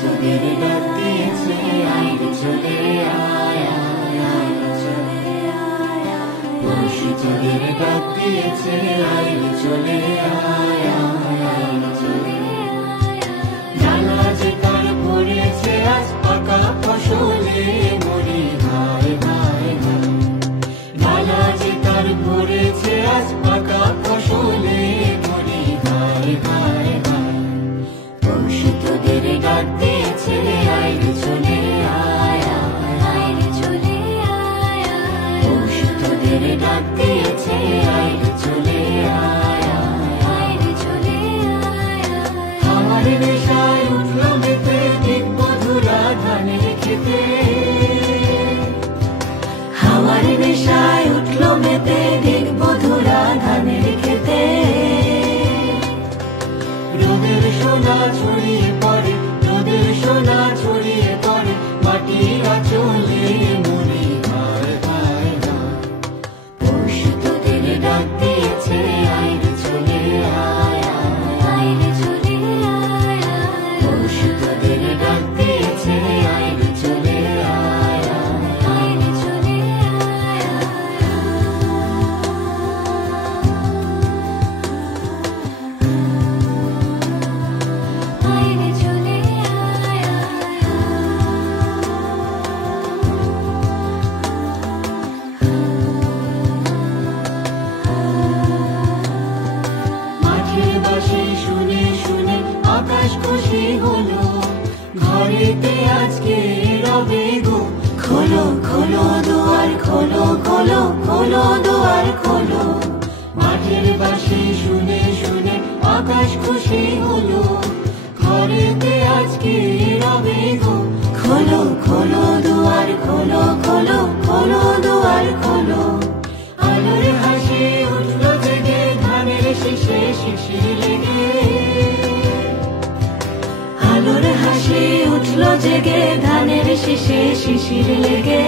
তোদের ডাক দিয়েছে আয় চলে আয় চলে আয় পরশু তোদের ডাক দিয়েছে আয় চলে আয় চলে আয় ডালা যে তার পড়েছে আজ পাকা ফসলে মরি ভাই ভাই ভাই ডালা যে তার পড়েছে আজ পাকা ফসলে মরি ভাই ভাই ভাই পরশু তোদের ডাক দিয়েছে আয় চলে আয় চলে আয় পরশু তোদের ডাক দিয়েছে আয় চলে আয় চলে আয় আমার নেশায় উঠলো মেতে দিকবধুরা ধানের খেতে আমার নেশায় উঠলো মেতে দিকবধুরা ধানের খেতে রোদের সোনা ছড়িয়ে পড়ে রোদের সোনা ছড়িয়ে পড়ে মাটির আঁচলে মরি ভাই ভাই ভাই পরশু তোদের ডাক দিয়েছে আয় চলে আয় চলে আয় পরশু তোদের ডাক দিয়েছে আয় চলে আয় চলে শুনে শুনে আকাশ খুশি হলো ঘরেতে আজকে রবে গো খোলো খোলো দুয়ার খোলো খোলো খোলো দুয়ার খোলো মাঠের বাঁশি শুনে শুনে আকাশ খুশি হলো ঘরেতে আজকে রবে গো খোলো খোলো দুয়ার খোলো খোলো খোলো দুয়ার খোলো আলোর হাসি উঠলো জেগে ধানের শীষে শিশির লেগে আলোর হাসি উঠলো জেগে ধানের শীষে শিশির লেগে